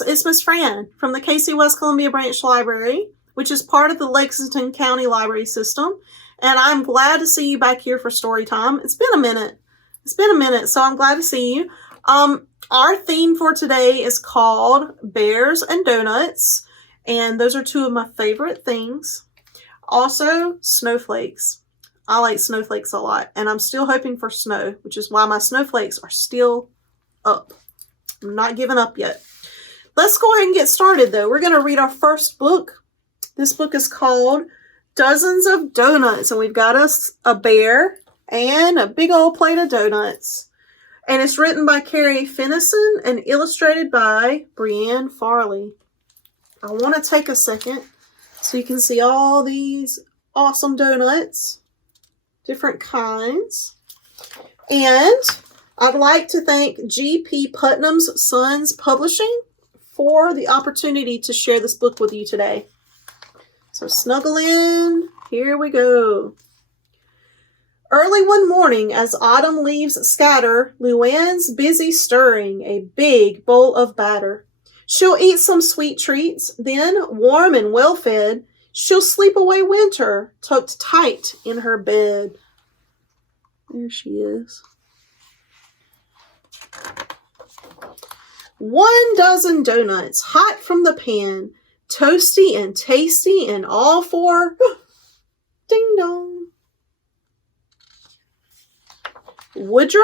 friends, it's Miss Fran from the Cayce-West Columbia Branch Library, which is part of the Lexington County Library System. And I'm glad to see you back here for story time. It's been a minute, so I'm glad to see you. Our theme for today is called Bears and Doughnuts, and those are two of my favorite things. Also, snowflakes. I like snowflakes a lot, and I'm still hoping for snow, which is why my snowflakes are still up. I'm not giving up yet. Let's go ahead and get started, though. We're going to read our first book. This book is called Dozens of Doughnuts, and we've got us a bear and a big old plate of donuts. And it's written by Carrie, Finison, and illustrated by Brianne Farley. I want to take a second so you can see all these awesome donuts, different kinds. And I'd like to thank G.P. Putnam's Sons Publishing for the opportunity to share this book with you today. So snuggle in. Here we go. Early one morning, as autumn leaves scatter, Luann's busy stirring a big bowl of batter. She'll eat some sweet treats, then, warm and well-fed, she'll sleep away winter, tucked tight in her bed. There she is. 12 doughnuts, hot from the pan, toasty and tasty, and all for ding dong. Woodrow,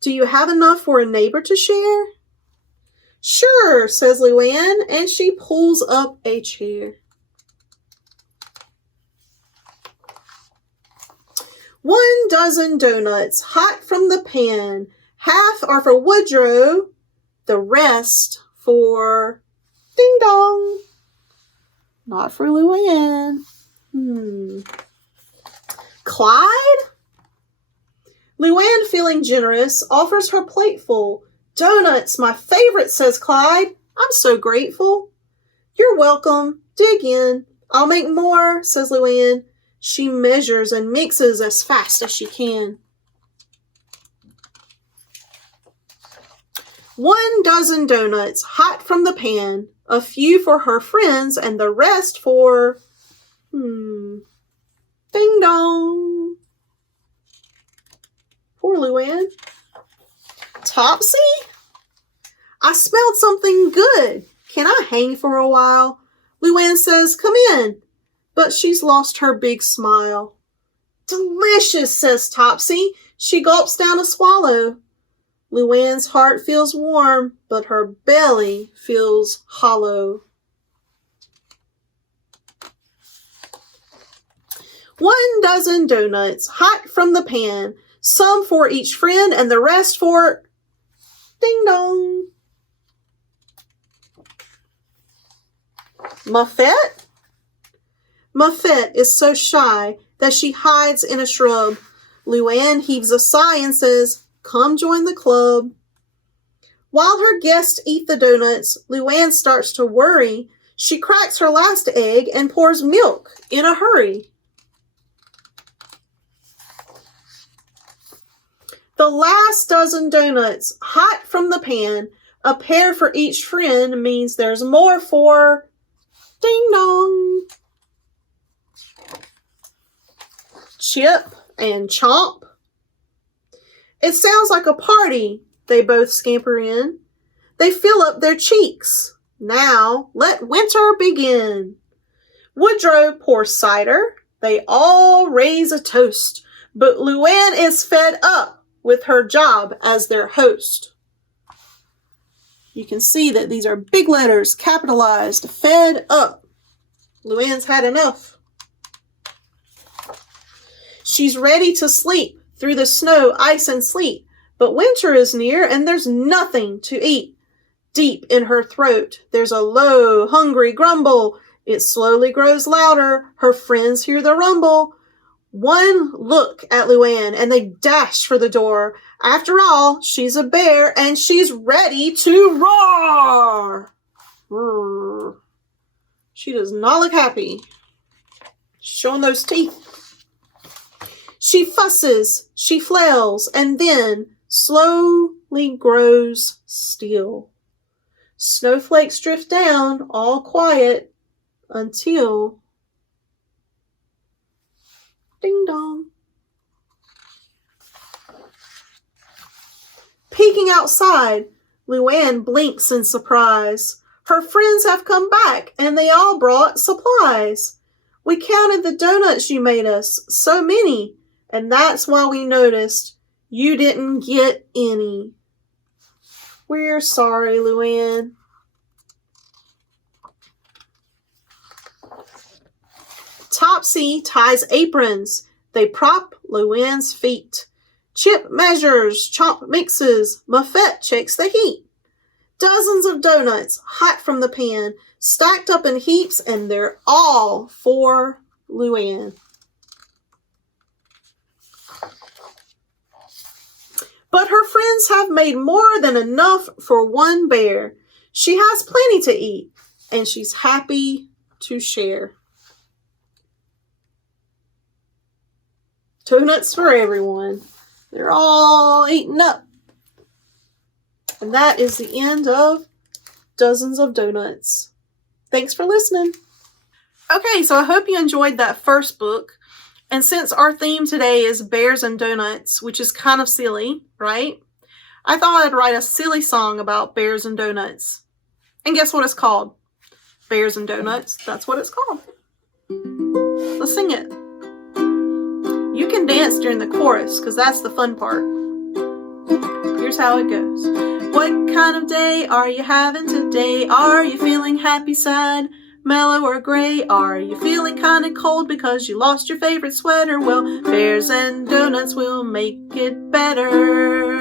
do you have enough for a neighbor to share? Sure, says Luann, and she pulls up a chair. 12 doughnuts, hot from the pan. Half are for Woodrow, the rest for ding dong. Not for Luann. Clyde? Luann, feeling generous, offers her plateful. Doughnuts, my favorite, says Clyde. I'm so grateful. You're welcome. Dig in. I'll make more, says Luann. She measures and mixes as fast as she can. 12 doughnuts, hot from the pan. A few for her friends and the rest for, ding dong. Poor Luann. Topsy? I smelled something good. Can I hang for a while? Luann says, come in. But she's lost her big smile. Delicious, says Topsy. She gulps down a swallow. Luann's heart feels warm, but her belly feels hollow. 12 doughnuts, hot from the pan. Some for each friend and the rest for ding dong. Muffet? Muffet is so shy that she hides in a shrub. Luann heaves a sigh and says, come join the club. While her guests eat the doughnuts, Luann starts to worry. She cracks her last egg and pours milk in a hurry. The last dozen doughnuts, hot from the pan, a pair for each friend means there's more for ding dong. Chip and Chomp. It sounds like a party. They both scamper in. They fill up their cheeks. Now let winter begin. Woodrow pours cider. They all raise a toast. But Luann is fed up with her job as their host. You can see that these are big letters, capitalized, fed up. Luann's had enough. She's ready to sleep through the snow, ice, and sleet, but winter is near and there's nothing to eat. Deep in her throat, there's a low, hungry grumble. It slowly grows louder. Her friends hear the rumble. One look at Luann and they dash for the door. After all, she's a bear and she's ready to roar. Roar. She does not look happy. Showing those teeth. She fusses, she flails, and then slowly grows still. Snowflakes drift down, all quiet, until... Ding dong. Peeking outside, Luann blinks in surprise. Her friends have come back, and they all brought supplies. We counted the donuts you made us, so many, and that's why we noticed you didn't get any. We're sorry, Luann. Topsy ties aprons. They prop Luann's feet. Chip measures, chomp mixes, Muffet checks the heat. Dozens of donuts, hot from the pan, stacked up in heaps, and they're all for Luann. But her friends have made more than enough for one bear. She has plenty to eat, and she's happy to share. Donuts for everyone. They're all eaten up. And that is the end of Dozens of Doughnuts. Thanks for listening. Okay, so I hope you enjoyed that first book. And since our theme today is bears and donuts, which is kind of silly, right? I thought I'd write a silly song about bears and donuts. And guess what it's called? Bears and Donuts. That's what it's called. Let's sing it. You can dance during the chorus, because that's the fun part. Here's how it goes. What kind of day are you having today? Are you feeling happy, sad, mellow, or gray? Are you feeling kind of cold because you lost your favorite sweater? Well, bears and donuts will make it better.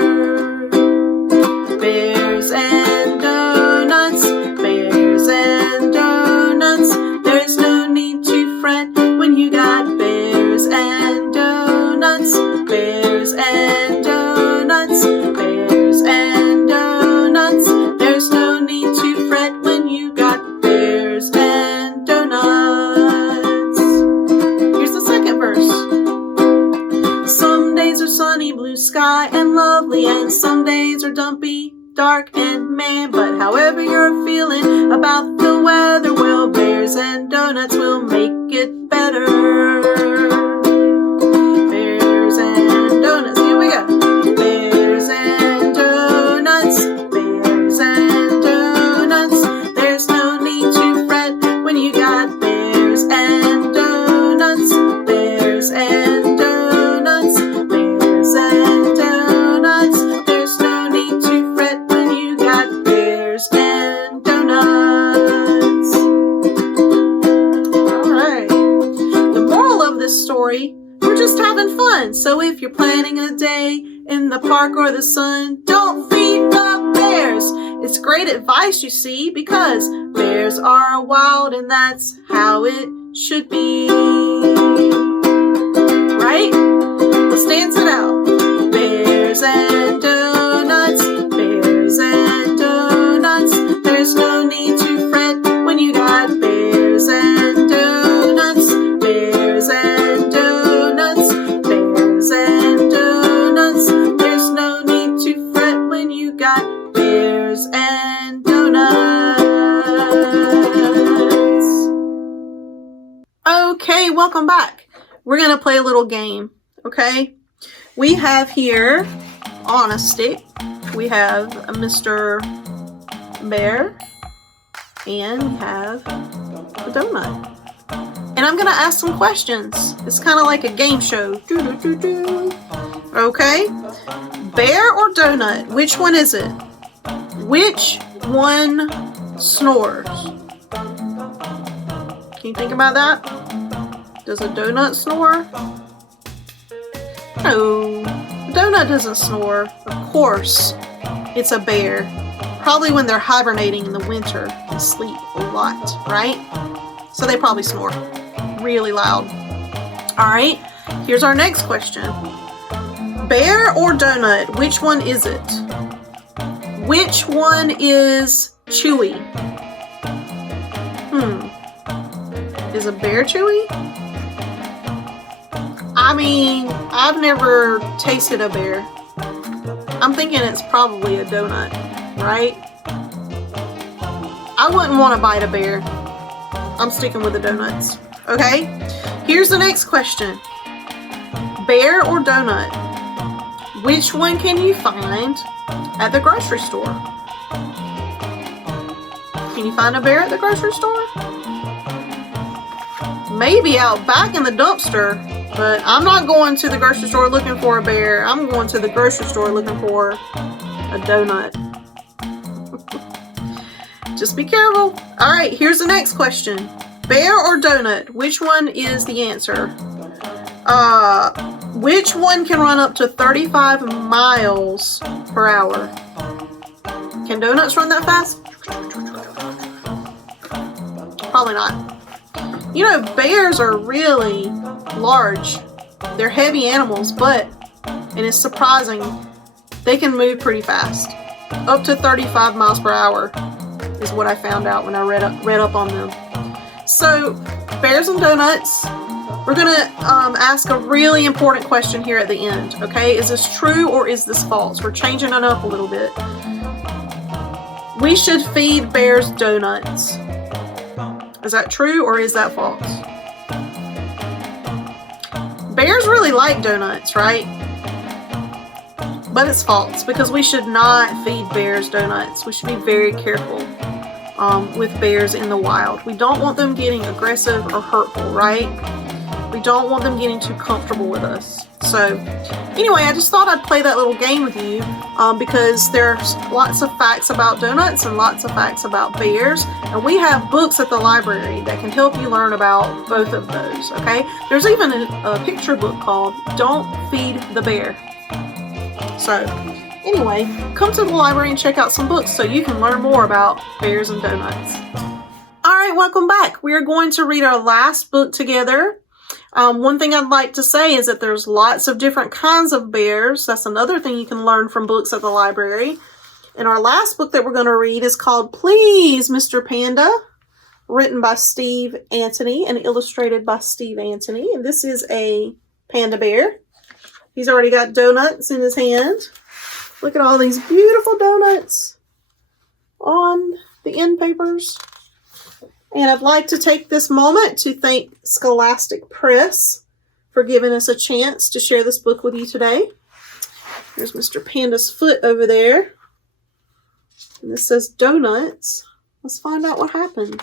Bears and donuts, bears and donuts. There's no need to fret when you got bears and donuts. Bears and donuts, bears and donuts. There's no need to fret when you got bears and donuts. Here's the second verse. Some days are sunny, blue sky and lovely, and some days are dumpy, dark and meh. But however you're feeling about the weather, well, bears and donuts will make it better. Bears and donuts, here we go. Bears and donuts, bears and donuts. There's no need to fret when you got bears and donuts. Bears and donuts, bears and donuts. There's no need to fret when you got bears and donuts. Alright. The moral of this story, we're just having fun. So if you're planning a day in the park or the sun, don't feed the bears. It's great advice, you see, because bears are wild and that's how it should be. Right? Let's dance it out. Bears and donuts, bears and donuts. There's no need to fret when you got bears and donuts. Bears and donuts, bears and donuts. There's no need to fret when you got bears and donuts. Okay, welcome back. We're going to play a little game, okay? We have here on a stick, we have a Mr. Bear, and we have a donut. And I'm going to ask some questions. It's kind of like a game show. Okay? Bear or donut? Which one is it? Which one snores? Can you think about that? Does a donut snore? No. A donut doesn't snore. Of course, it's a bear. Probably when they're hibernating in the winter and sleep a lot, right? So they probably snore really loud. Alright, here's our next question. Bear or donut? Which one is it? Which one is chewy? Is a bear chewy? I mean, I've never tasted a bear. I'm thinking it's probably a donut, right? I wouldn't want to bite a bear. I'm sticking with the donuts. Okay? Here's the next question. Bear or donut? Which one can you find at the grocery store? Can you find a bear at the grocery store? Maybe out back in the dumpster, but I'm not going to the grocery store looking for a bear. I'm going to the grocery store looking for a donut. Just be careful. All right, here's the next question. Bear or donut? Which one is the answer? Which one can run up to 35 miles per hour? Can donuts run that fast? Probably not. You know, bears are really large. They're heavy animals, and it's surprising, they can move pretty fast. Up to 35 miles per hour is what I found out when I read up on them. So, bears and donuts. We're going to ask a really important question here at the end, okay? Is this true or is this false? We're changing it up a little bit. We should feed bears donuts. Is that true or is that false? Bears really like donuts, right? But it's false because we should not feed bears donuts. We should be very careful with bears in the wild. We don't want them getting aggressive or hurtful, right? We don't want them getting too comfortable with us. So anyway, I just thought I'd play that little game with you because there's lots of facts about donuts and lots of facts about bears. And we have books at the library that can help you learn about both of those, okay? There's even a picture book called Don't Feed the Bear. So anyway, come to the library and check out some books so you can learn more about bears and donuts. All right, welcome back. We are going to read our last book together. One thing I'd like to say is that there's lots of different kinds of bears. That's another thing you can learn from books at the library. And our last book that we're going to read is called Please, Mr. Panda, written by Steve Antony and illustrated by Steve Antony. And this is a panda bear. He's already got donuts in his hand. Look at all these beautiful donuts on the end papers. And I'd like to take this moment to thank Scholastic Press for giving us a chance to share this book with you today. There's Mr. Panda's foot over there. And this says donuts. Let's find out what happens.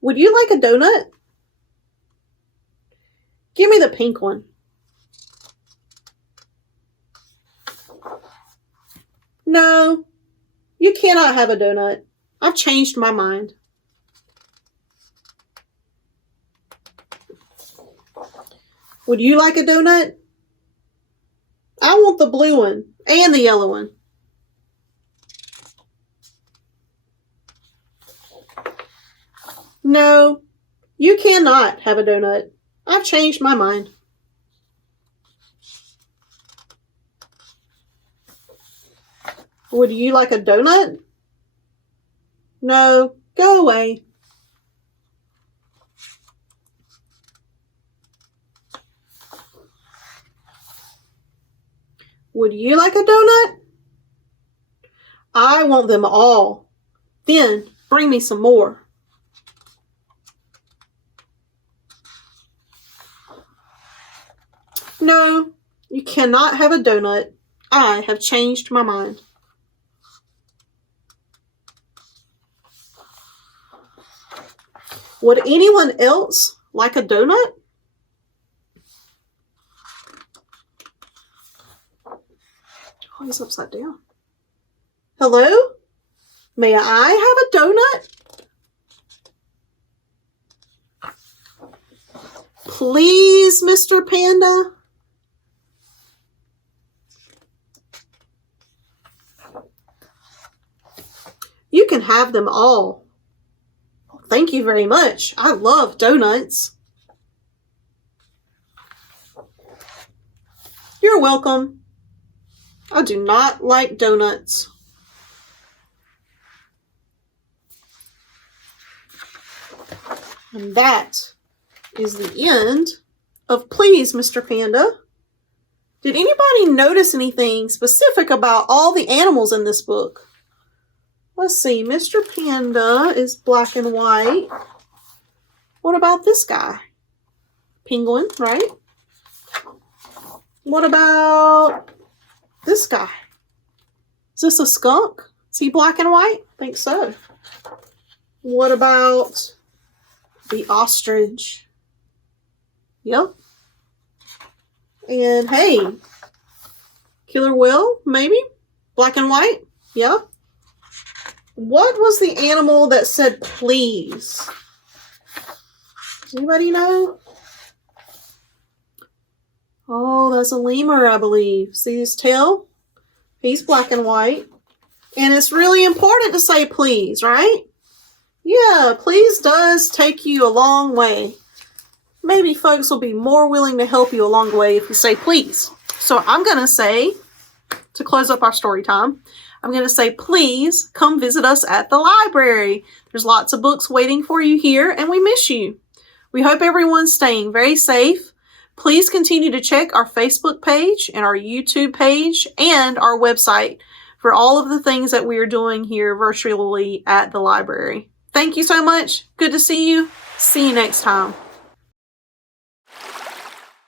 Would you like a donut? Give me the pink one. No. You cannot have a donut. I've changed my mind. Would you like a donut? I want the blue one and the yellow one. No, you cannot have a donut. I've changed my mind. Would you like a donut? No, go away. Would you like a donut? I want them all. Then bring me some more. No, you cannot have a donut. I have changed my mind. Would anyone else like a donut? Oh, he's upside down. Hello? May I have a donut? Please, Mr. Panda? You can have them all. Thank you very much. I love donuts. You're welcome. I do not like donuts. And that is the end of Please, Mr. Panda. Did anybody notice anything specific about all the animals in this book? Let's see. Mr. Panda is black and white. What about this guy? Penguin, right? What about this guy? Is this a skunk? Is he black and white? I think so. What about the ostrich? Yep. And hey, killer whale, maybe? Black and white? Yep. What was the animal that said please? Does anybody know? Oh, that's a lemur, I believe. See his tail? He's black and white. And it's really important to say please, right? Yeah, please does take you a long way. Maybe folks will be more willing to help you along the way if you say please. So I'm going to say, to close up our story time, I'm going to say, please come visit us at the library. There's lots of books waiting for you here, and we miss you. We hope everyone's staying very safe. Please continue to check our Facebook page and our YouTube page and our website for all of the things that we are doing here virtually at the library. Thank you so much. Good to see you. See you next time.